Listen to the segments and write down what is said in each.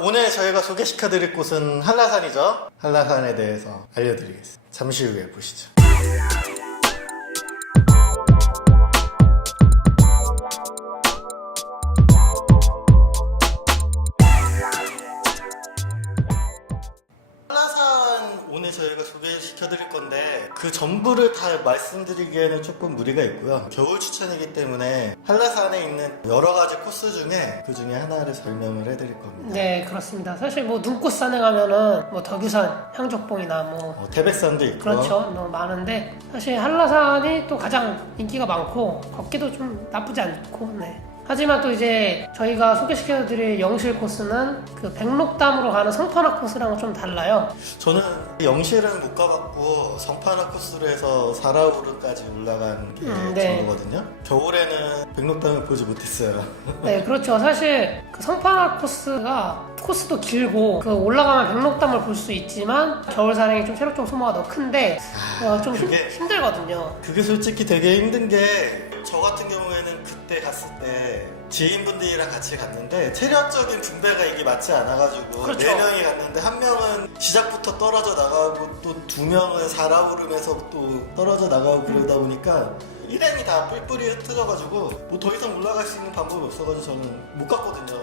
오늘 저희가 소개시켜드릴 곳은 한라산이죠. 한라산에 대해서 알려드리겠습니다. 잠시 후에 보시죠. 오늘 저희가 소개시켜드릴 건데 그 전부를 다 말씀드리기에는 조금 무리가 있고요. 겨울 추천이기 때문에 한라산에 있는 여러 가지 코스 중에 그 중에 하나를 설명을 해드릴 겁니다. 네, 그렇습니다. 사실 뭐 눈꽃 산에 가면은 뭐 덕유산, 향적봉이나 뭐 태백산도 있고 그렇죠. 너무 많은데 사실 한라산이 또 가장 인기가 많고 걷기도 좀 나쁘지 않고 네. 하지만 또 이제 저희가 소개시켜드릴 영실 코스는 그 백록담으로 가는 성판화 코스랑은 좀 달라요. 저는 영실은 못 가봤고 성판화 코스로 해서 사라우르까지 올라간 게 네. 전부거든요. 겨울에는 백록담을 보지 못했어요. 네, 그렇죠. 사실 그 성판화 코스도 길고 그 올라가면 백록담을 볼 수 있지만 겨울 산행이 좀 체력적 소모가 더 큰데 좀 힘들거든요. 그게 솔직히 되게 힘든 게 저 같은 경우에는 그때 갔을 때 지인분들이랑 같이 갔는데 체력적인 분배가 이게 맞지 않아가지고 그렇죠. 4명이 갔는데 한 명은 시작부터 떨어져 나가고 또 2명은 사라오름에서 또 떨어져 나가고 그러다 보니까 일행이 다 뿔뿔이 흩어져가지고 뭐 더 이상 올라갈 수 있는 방법이 없어가지고 저는 못 갔거든요.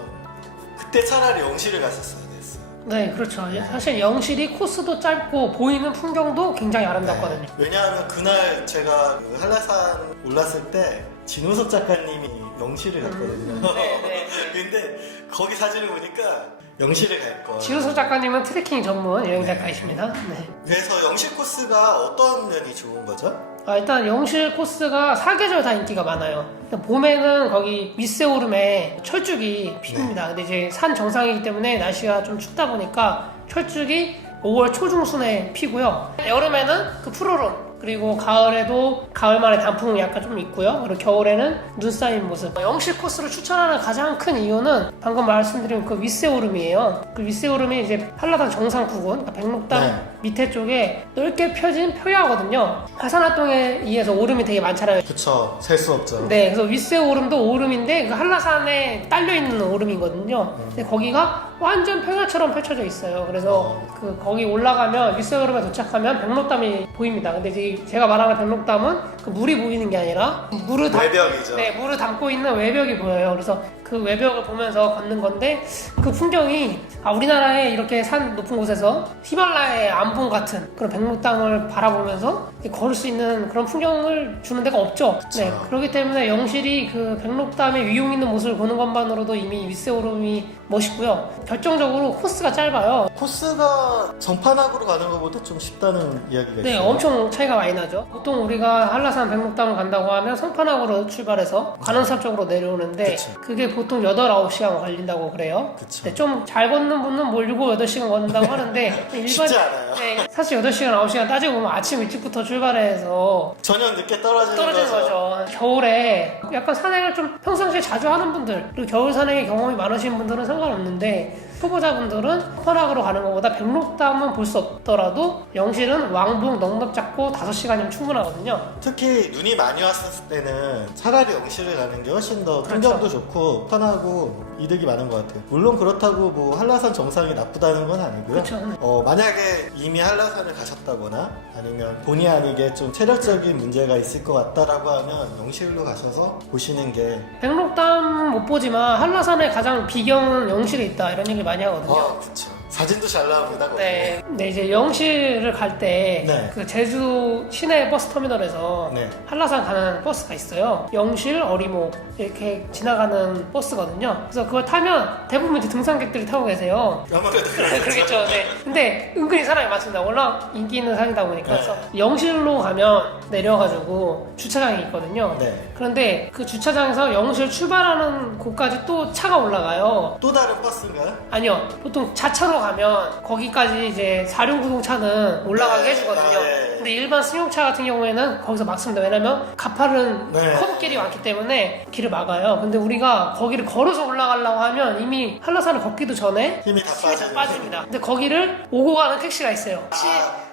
그때 차라리 영실을 갔었어야 됐어요. 네, 그렇죠. 사실 영실이 코스도 짧고 보이는 풍경도 굉장히 아름답거든요. 네. 왜냐하면 그날 제가 그 한라산 올랐을 때 진우석 작가님이 영실을 갔거든요. 네. 근데 거기 사진을 보니까 영실을 갈 거. 지우석 작가님은 트레킹 전문 여행 작가이십니다. 네. 그래서 영실 코스가 어떤 면이 좋은 거죠? 일단 영실 코스가 사계절 다 인기가 많아요. 봄에는 거기 윗세오름에 철쭉이 핍니다. 근데 이제 산 정상이기 때문에 날씨가 좀 춥다 보니까 철쭉이 5월 초중순에 피고요. 여름에는 그 푸르름, 그리고 가을에도 가을만의 단풍이 약간 좀 있고요. 그리고 겨울에는 눈 쌓인 모습. 영실 코스를 추천하는 가장 큰 이유는 방금 말씀드린 그 윗세오름이에요. 그 윗세오름이 이제 한라산 정상 부근, 그러니까 백록담 밑에 쪽에 넓게 펴진 표야거든요. 화산활동에 의해서 오름이 되게 많잖아요. 그쵸, 셀 수 없죠. 네, 그래서 윗세오름도 오름인데 그 한라산에 딸려있는 오름이거든요. 근데 거기가 완전 평야처럼 펼쳐져 있어요. 그래서 그 거기 올라가면 윗세오름에 도착하면 백록담이 보입니다. 근데 이제 제가 말하는 백록담은 그 물이 보이는 게 아니라 외벽이죠. 네, 물을 담고 있는 외벽이 보여요. 그래서 그 외벽을 보면서 걷는 건데 그 풍경이 우리나라에 이렇게 산 높은 곳에서 히말라야의 안봉 같은 그런 백록담을 바라보면서 걸을 수 있는 그런 풍경을 주는 데가 없죠. 그쵸. 네, 그렇기 때문에 영실이 그 백록담의 위용 있는 모습을 보는 것만으로도 이미 윗세오름이 멋있고요. 결정적으로 코스가 짧아요. 코스가 정판악으로 가는 것보다 좀 쉽다는 이야기가 네, 있어요. 엄청 차이가 많이 나죠. 보통 우리가 한라산 백록담을 간다고 하면 성판악으로 출발해서 관음사 쪽으로 내려오는데 그쵸. 그게 보통 8, 9시간 걸린다고 그래요. 그쵸. 좀 잘 걷는 분은 뭐 7, 8시간 걷는다고 하는데 쉽지 않아요. 네, 사실 8시간, 9시간 따지고 보면 아침 일찍부터 출발해서 저녁 늦게 떨어지는 거죠. 겨울에 약간 산행을 좀 평상시에 자주 하는 분들, 그리고 겨울 산행의 경험이 많으신 분들은 상관없는데 초보자분들은 성판악으로 가는 것보다 백록담은 볼 수 없더라도 영실은 왕복 넉넉 잡고 5시간이면 충분하거든요. 특히 눈이 많이 왔을 때는 차라리 영실을 가는 게 훨씬 더 풍경도 좋고 편하고 이득이 많은 것 같아요. 물론 그렇다고 뭐 한라산 정상이 나쁘다는 건 아니고요. 그렇죠. 만약에 이미 한라산을 가셨다거나 아니면 본의 아니게 좀 체력적인 문제가 있을 것 같다라고 하면 영실로 가셔서 보시는 게 백록담 못 보지만 한라산의 가장 비경은 영실에 있다 이런 얘기 많이 하거든요. 그쵸. 사진도 잘 나옵니다. 거기. 네. 네, 이제 영실을 갈 때 네. 그 제주 시내 버스 터미널에서 네. 한라산 가는 버스가 있어요. 영실, 어리목 이렇게 지나가는 버스거든요. 그래서 그걸 타면 대부분 이제 등산객들이 타고 계세요. 아무래도 그러겠죠. 네. 근데 은근히 사람이 많습니다. 워낙 인기 있는 산이다 보니까. 그래서 영실로 가면 내려가지고 주차장이 있거든요. 네. 그런데 그 주차장에서 영실 출발하는 곳까지 또 차가 올라가요. 또 다른 버스인가요? 아니요. 보통 자차로 가면 거기까지 이제 4륜구동차는 올라가게 해주거든요. 근데 일반 승용차 같은 경우에는 거기서 막습니다. 왜냐면 가파른 커브길이 많기 때문에 길을 막아요. 근데 우리가 거기를 걸어서 올라가려고 하면 이미 한라산을 걷기도 전에 힘이 다 빠집니다. 근데 거기를 오고 가는 택시가 있어요.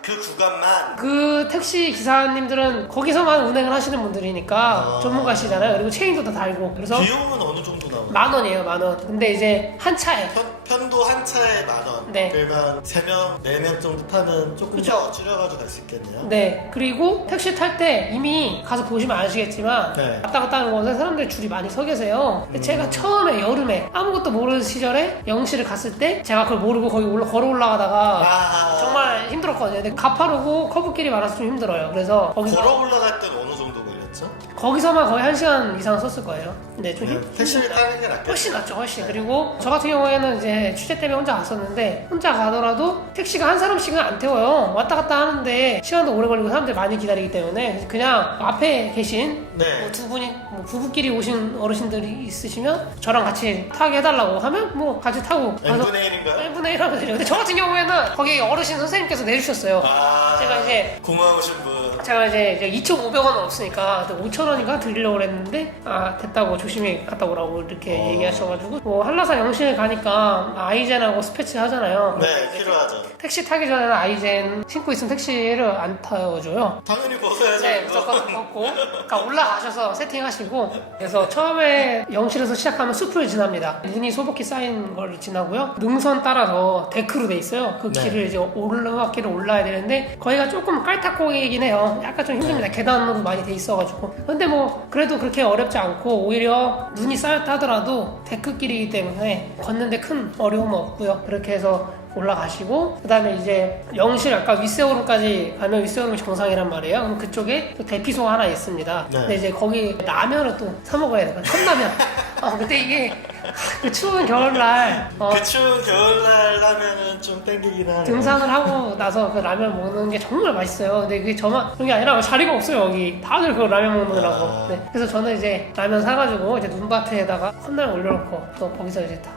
그 구간만 그 택시 기사님들은 거기서만 운행을 하시는 분들이니까 전문가시잖아요. 그리고 체인도 다 달고. 그래서 비용은 어느 정도 나오나요? 만 원이에요, 만 원. 근데 이제 한 차에. 편도 한 차에 10,000원. 네. 그러면 3명, 4명 정도 타면 조금 그쵸. 더 줄여가지고 갈 수 있겠네요. 네. 그리고 택시 탈 때 이미 가서 보시면 아시겠지만 네. 왔다 갔다 하는 곳에 사람들이 줄이 많이 서 계세요. 근데 제가 처음에 여름에 아무것도 모르는 시절에 영시를 갔을 때 제가 그걸 모르고 거기 걸어 올라가다가 아, 정말 힘들었거든요. 근데 가파르고 커브길이 많아서 좀 힘들어요. 그래서 거기서 걸어 올라갈 때는 어느 정도 걸렸죠? 거기서만 거의 1시간 이상 썼을 거예요. 근데 좀 택시를 타는 게 낫겠죠? 훨씬 낫죠, 훨씬. 그리고 저 같은 경우에는 이제 취재 때문에 혼자 갔었는데 혼자 가더라도 택시가 한 사람씩은 안 태워요. 왔다 갔다 하는데 시간도 오래 걸리고 사람들이 많이 기다리기 때문에 그냥 앞에 계신 네. 뭐 두 분이 뭐 부부끼리 오신 어르신들이 있으시면 저랑 같이 타게 해달라고 하면 뭐 같이 타고 가서 n분의 1인가요? n분의 1 하면 되죠. 근데 저 같은 경우에는 거기 어르신 선생님께서 내주셨어요. 아, 제가 이제 고마우신 분. 제가 이제 2,500원은 없으니까 5,000원인가 드리려고 그랬는데 아 됐다고 조심히 갔다 오라고 이렇게 얘기하셔가지고 뭐 한라산 영신을 가니까 아이젠하고 스패치 하잖아요. 네, 필요하죠. 택시 타기 전에는 아이젠 신고 있으면 택시를 안 타줘요. 당연히 벗어야죠. 네, 그거. 무조건 벗고 그러니까 올라가셔서 세팅하시고 그래서 처음에 영실에서 시작하면 숲을 지납니다. 눈이 소복히 쌓인 걸 지나고요. 능선 따라서 데크로 돼 있어요. 그 네. 길을 이제 오르막길을 올라야 되는데 거기가 조금 깔딱고기이긴 해요. 약간 좀 힘듭니다. 계단으로 많이 돼 있어가지고 근데 뭐 그래도 그렇게 어렵지 않고 오히려 눈이 쌓였다 하더라도 데크길이기 때문에 걷는데 큰 어려움은 없고요. 그렇게 해서 올라가시고 그 다음에 이제 영실 아까 윗세오름까지 가면 윗세오름이 정상이란 말이에요. 그럼 그쪽에 또 대피소가 하나 있습니다. 네. 근데 이제 거기 라면을 또 사 먹어야 돼요. 컵라면. 근데 이게 그 추운 겨울날 그 추운 겨울날 라면은 좀 땡기긴 하네요. 등산을 하고 나서 그 라면 먹는 게 정말 맛있어요. 근데 그게 저만 그런 게 아니라 자리가 없어요. 여기 다들 그 라면 먹느라고. 아. 네. 그래서 저는 이제 라면 사가지고 이제 눈밭에다가 컵라면 올려놓고 또 거기서 이제 다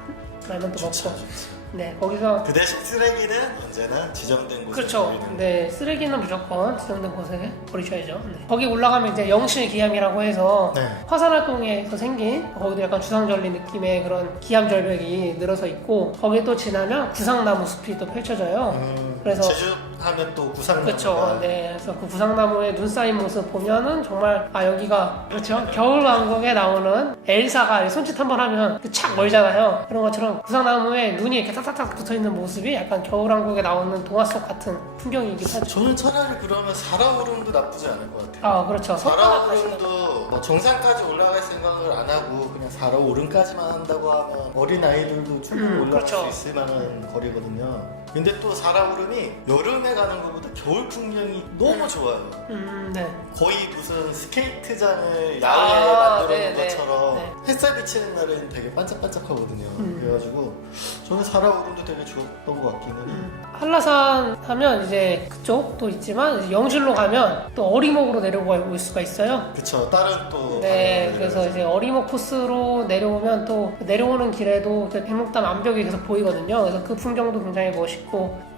라면도 좋죠. 먹고. 네, 거기서 그 대신 쓰레기는 언제나 지정된 곳에 그렇죠. 버리는. 네, 쓰레기는 무조건 지정된 곳에 버리셔야죠. 네. 거기 올라가면 이제 영실 기암이라고 해서 네. 화산활동에서 생긴 거기도 약간 주상절리 느낌의 그런 기암 절벽이 늘어서 있고 거기 또 지나면 구상나무 숲이 또 펼쳐져요. 그래서 제주 하면 또 구상나무가 그렇죠. 네, 그래서 그 구상나무에 눈 쌓인 모습 보면은 정말 아 여기가 그렇죠. 겨울왕국에 나오는 엘사가 손짓 한번 하면 착 멀잖아요. 그런 것처럼 구상나무에 눈이 이렇게 탁탁탁 붙어 있는 모습이 약간 겨울왕국에 나오는 동화 속 같은 풍경이긴 하죠. 저는 차라리 그러면 사라오름도 나쁘지 않을 것 같아요. 아 그렇죠. 손가락 가시는 사라오름도 뭐 정상까지 올라갈 생각을 안 하고 그냥 사라오름까지만 한다고 하면 어린 아이들도 충분히 올라갈 그렇죠. 수 있을 만한 거리거든요. 근데 또 사라오름이 여름에 가는 것보다 겨울 풍경이 너무 좋아요. 네. 거의 무슨 스케이트장을 야외에 만들어 네, 놓은 네, 것처럼 네. 햇살 비치는 날은 되게 반짝반짝하거든요. 그래가지고 저는 사라오름도 되게 좋았던 것 같기는 해요. 한라산 하면 이제 그쪽도 있지만 이제 영실로 가면 또 어리목으로 내려올 수가 있어요. 그쵸. 다른 또 네, 방법들을 그래서 이제 어리목 코스로 내려오면 또 내려오는 길에도 그 백록담 암벽이 계속 보이거든요. 그래서 그 풍경도 굉장히 멋있고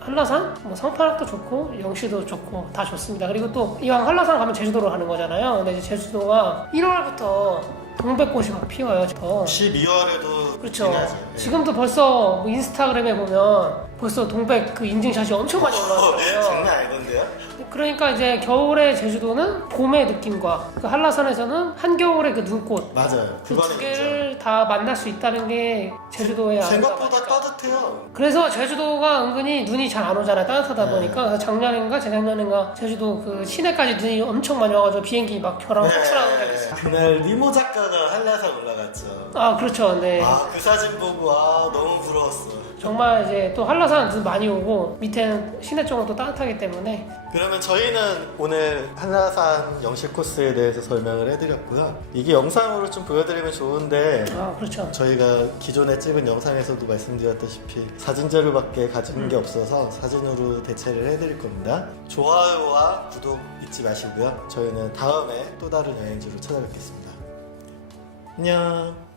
한라산, 뭐 성판악도 좋고 영시도 좋고 다 좋습니다. 그리고 또 이왕 한라산 가면 제주도로 가는 거잖아요. 근데 이제 제주도가 1월부터 동백꽃이 막 피어요. 12월에도 그렇죠. 지금도 벌써 뭐 인스타그램에 보면 벌써 동백 그 인증샷이 엄청 많이 올라왔어요. 장난 아니던데요? 그러니까 이제 겨울의 제주도는 봄의 느낌과 그 한라산에서는 한겨울의 그 눈꽃 맞아요. 그 그거는 두 개를 다 만날 수 있다는 게 제주도의 생각보다 아름다움이니까. 따뜻해요. 그래서 제주도가 은근히 눈이 잘 안 오잖아요. 따뜻하다 보니까. 그래서 작년인가 재작년인가 제주도 그 시내까지 눈이 엄청 많이 와가지고 비행기 막 벼랑 폭출하는 적이 있어요. 그날 리모 작가가 한라산 올라갔죠. 아 그렇죠. 네. 그 사진 보고 너무 부러웠어. 정말 이제 또 한라산 눈 많이 오고 밑에는 시내 쪽은 또 따뜻하기 때문에 그러면 저희는 오늘 한라산 영실 코스에 대해서 설명을 해드렸고요. 이게 영상으로 좀 보여드리면 좋은데 아 그렇죠. 저희가 기존에 찍은 영상에서도 말씀드렸다시피 사진 자료밖에 가진 게 없어서 사진으로 대체를 해드릴 겁니다. 좋아요와 구독 잊지 마시고요. 저희는 다음에 또 다른 여행지로 찾아뵙겠습니다. 안녕.